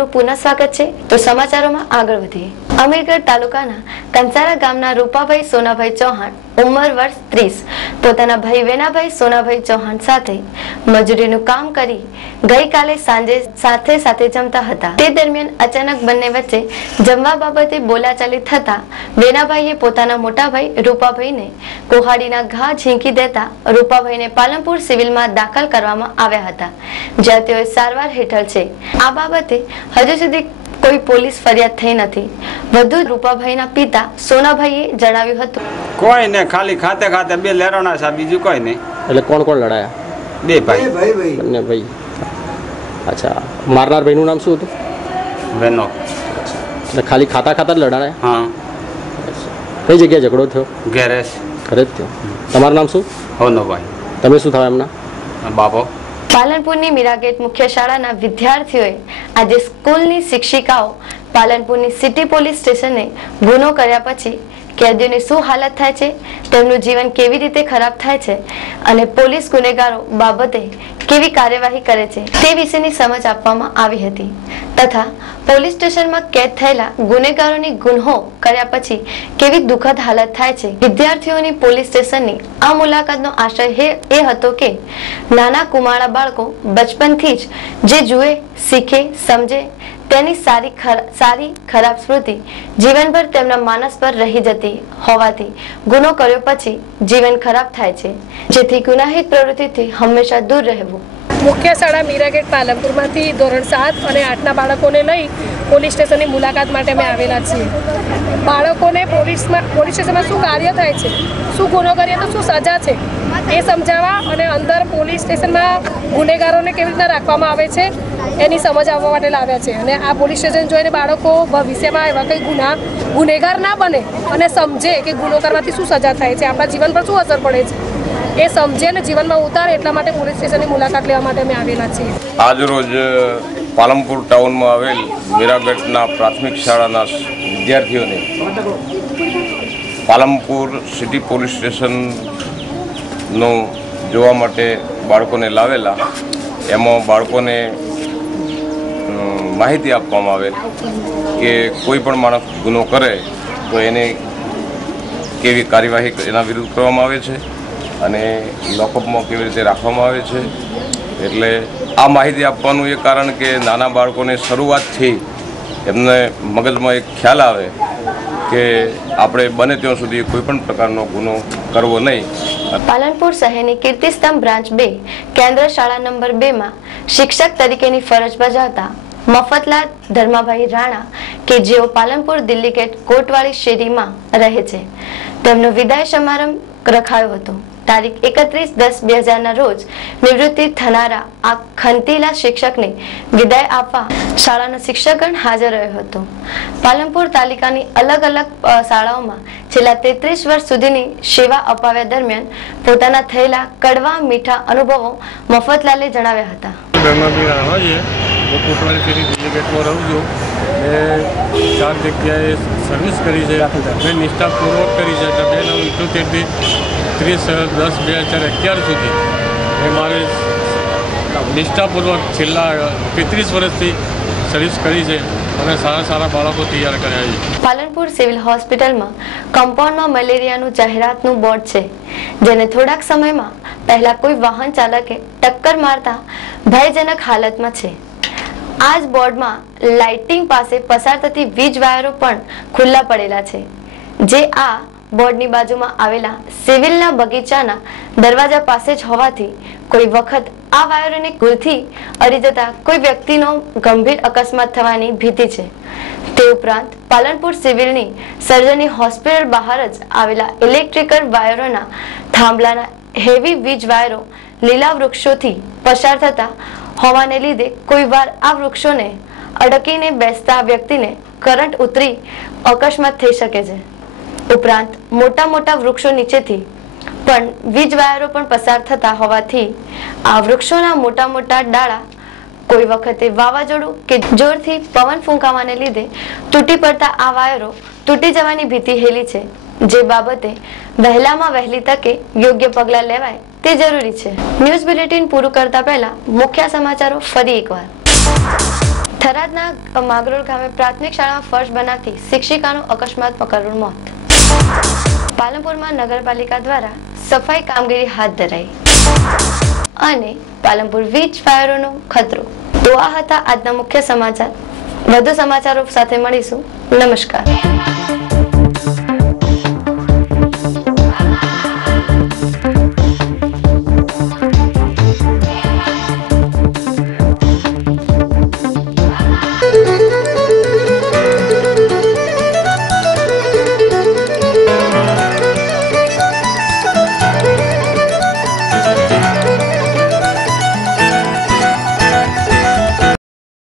આપનું પુનઃ સ્વાગત છે। તો સમાચારોમાં આગળ વધીએ। અમીરગઢ તાલુકાના કંસારા ગામના રૂપાભાઈ સોનાભાઈ ચૌહાણ ઉંમર વર્ષ 30 પોતાના ભાઈ વેનાભાઈ સોનાભાઈ ચૌહાણ સાથે મજૂરીનું કામ કરી ગઈકાલે સાંજે સાથે જમતા હતા। તે દરમિયાન અચાનક બંને વચ્ચે જમવા બાબતે બોલાચાલી થતા વેનાભાઈએ પોતાના મોટા ભાઈ રૂપાભાઈને કુહાડીના ઘા ઝીંકી દેતા રૂપાભાઈને પાલનપુર સિવિલમાં દાખલ કરવામાં આવ્યા હતા, જ્યાં તેઓ સારવાર હેઠળ છે। આ બાબતે હજુ સુધી કોઈ પોલીસ ફરિયાદ થઈ નથી। વધુ રૂપાભાઈના પિતા સોનાભાઈએ જણાવ્યું હતું, કોઈ ને ખાલી ખાતે બે લેરોણા છે, બીજું કોઈ નહીં। એટલે કોણ લડાયા? બે ભાઈ। બંને ભાઈ। અચ્છા, મારનાર ભાઈનું નામ શું હતું? વેનો। એટલે ખાલી ખાતા જ લડાયા? હા। કઈ જગ્યાએ ઝઘડો થયો? ઘરે જ થયો। તમારું નામ શું? હોનોભાઈ। તમે શું થયા એમના? બાપો। પાલનપુરની મીરાગેટ મુખ્ય શાળાના વિદ્યાર્થીઓએ આજે સ્કૂલની શિક્ષિકાઓ પાલનપુરની સિટી પોલીસ સ્ટેશને ગુનો કર્યા પછી કેદીઓની શું હાલત થાય છે, તેમનું જીવન કેવી રીતે ખરાબ થાય છે અને પોલીસ ગુનેગારો બાબતે કેવી કાર્યવાહી કરે છે તે વિશેની સમજ આપવામાં આવી હતી તથા પોલીસ સ્ટેશનમાં કેદ થયેલા ગુનેગારોની ગુન્હો કર્યા પછી કેવી દુઃખદ હાલત થાય છે। વિદ્યાર્થીઓની પોલીસ સ્ટેશનની આ મુલાકાતનો આશય એ હતો કે નાના કુમાળા બાળકો બચપનથી જ જે જુએ, શીખે, સમજે તેની સારી ખરાબ સ્મૃતિ જીવનભર તેમના માનસ પર રહી જતી હોવાથી ગુનો કર્યો પછી જીવન ખરાબ થાય છે, જેથી ગુનાહિત પ્રવૃત્તિથી હંમેશા દૂર રહેવું। મુખ્ય શાળા મીરાગેટ પાલનપુરમાંથી ધોરણ 7 અને 8ના બાળકોને લઈ પોલીસ સ્ટેશનની મુલાકાત માટે અમે આવેલા છીએ। બાળકોને પોલીસ સ્ટેશનમાં શું કાર્ય થાય છે, શું ગુનો કરીએ તો શું સજા છે એ સમજાવવા અને અંદર પોલીસ સ્ટેશનમાં ગુનેગારોને કેવી રીતના રાખવામાં આવે છે એની સમજ આપવા માટે લાવ્યા છે। અને આ પોલીસ સ્ટેશન જોઈને બાળકો ભવિષ્યમાં એવા કંઈ ગુનેગાર ના બને અને સમજે કે ગુનો કરવાથી શું સજા થાય છે, આપણા જીવન પર શું અસર પડે છે એ સમજે અને જીવનમાં ઉતારે, એટલા માટે પોલીસ સ્ટેશનની મુલાકાત લેવા માટે અમે આવેલા છીએ। આજ રોજ પાલનપુર ટાઉનમાં આવેલ મીરાગઢના પ્રાથમિક શાળાના વિદ્યાર્થીઓને પાલનપુર સિટી પોલીસ સ્ટેશનનું જોવા માટે બાળકોને લાવેલા। એમાં બાળકોને માહિતી આપવામાં આવેલ કે કોઈ પણ માણસ ગુનો કરે તો એને કેવી કાર્યવાહી એના વિરુદ્ધ કરવામાં આવે છે અને લોકઅપમાં કેવી રીતે રાખવામાં આવે છે। એટલે આ માહિતી આપવાનું એ કારણ કે નાના બાળકોને શરૂઆતથી એમને મગજમાં એક ખ્યાલ આવે કે આપણે બને ત્યાં સુધી કોઈ પણ પ્રકારનો ગુનો કરવો નહીં। પાલનપુર શહેરની કીર્તિસ્તંભ બ્રાન્ચ 2 કેન્દ્ર શાળા નંબર 2માં શિક્ષક તરીકેની ફરજ બજાવતા મફતલાલ ધર્માભાઈ રાણા કે જેઓ પાલનપુર દિલ્હી ગેટ કોટવાળી શેરીમાં રહે છે, તેમનો વિદાય સમારંભ રખાયો હતો। તારીખ 31/10/2000ના રોજ નિવૃત્તિ થનારા આ ખંતીલા શિક્ષકને વિદાય આપવા શાળાના શિક્ષકગણ હાજર રહ્યો હતો। પાલનપુર તાલુકાની અલગ શાળાઓમાં છેલ્લા 33 વર્ષ સુધીની સેવા અપાવ્યા દરમિયાન પોતાના થયેલા કડવા મીઠા અનુભવો મફતલાલે જણાવ્યા હતા। કોટવાળી શેરી દિલ્હી ગેટમાં રહું છું। મેં 4 જગ્યાએ સર્વિસ કરી છે, મેં નિષ્ઠાપૂર્વક કરી છે। 1978થી 30/10/2011 સુધી મેં મારી નિષ્ઠાપૂર્વક છેલ્લા 33 વર્ષથી સર્વિસ કરી છે અને સારા બાળકો તૈયાર કર્યા છે। પાલનપુર સિવિલ હોસ્પિટલમાં કમ્પાઉન્ડમાં મલેરિયાનું જાહેરાતનું બોર્ડ છે, જેને થોડાક સમયમાં પહેલા કોઈ વાહન ચાલકે ટક્કર મારતા ભયજનક હાલતમાં છે। આ જ બોર્ડમાં લાઇટિંગ પાસે પસાર થતી વીજ વાયરો પણ ખુલ્લા પડેલા છે, જે આ બોર્ડની બાજુમાં આવેલા સિવિલના બગીચાના દરવાજા પાસે જ હોવાથી કોઈ વખત આ વાયરોને ભૂલથી અડી જતા કોઈ વ્યક્તિનો ગંભીર અકસ્માત થવાની ભીતિ છે। તે ઉપરાંત પાલનપુર સિવિલની સર્જની હોસ્પિટલ બહાર જ આવેલા ઇલેક્ટ્રિકલ વાયરોના થાંભલાના હેવી વીજ વાયરો લીલા વૃક્ષોથી પસાર થતા હોવાને લીધે કોઈ વાર આ વૃક્ષોને અડકીને બેસતા વ્યક્તિને કરંટ ઉતરી અકસ્માત થઈ શકે છે। ઉપરાંત મોટા વૃક્ષો નીચેથી પણ વીજ વાયરો પણ પસાર થતા હોવાથી આ વૃક્ષોના મોટા ડાળા કોઈ વખતે વાવાઝોડું કે જોરથી પવન ફૂંકાવાને લીધે તૂટી પડતા આ વાયરો તૂટી જવાની ભીતિ હેલી છે, જે બાબતે વહેલામાં વહેલી તકે યોગ્ય પગલાં લેવાય તે જરૂરી છે। ન્યૂઝ બુલેટિન પૂરું કરતા પહેલા મુખ્ય સમાચારો ફરી એકવાર। થરાદના માગરોળ ગામે પ્રાથમિક શાળામાં ફર્શ બનાવતી શિક્ષિકાનું અકસ્માતમાં કરુણ મોત. પાલનપુરમાં નગરપાલિકા દ્વારા સફાઈ કામગીરી હાથ ધરાઈ. અને પાલનપુર વીજ ફાયરોનો ખતરો. તો આ હતા આજના મુખ્ય સમાચાર. વધુ સમાચારો સાથે મળીશું. નમસ્કાર.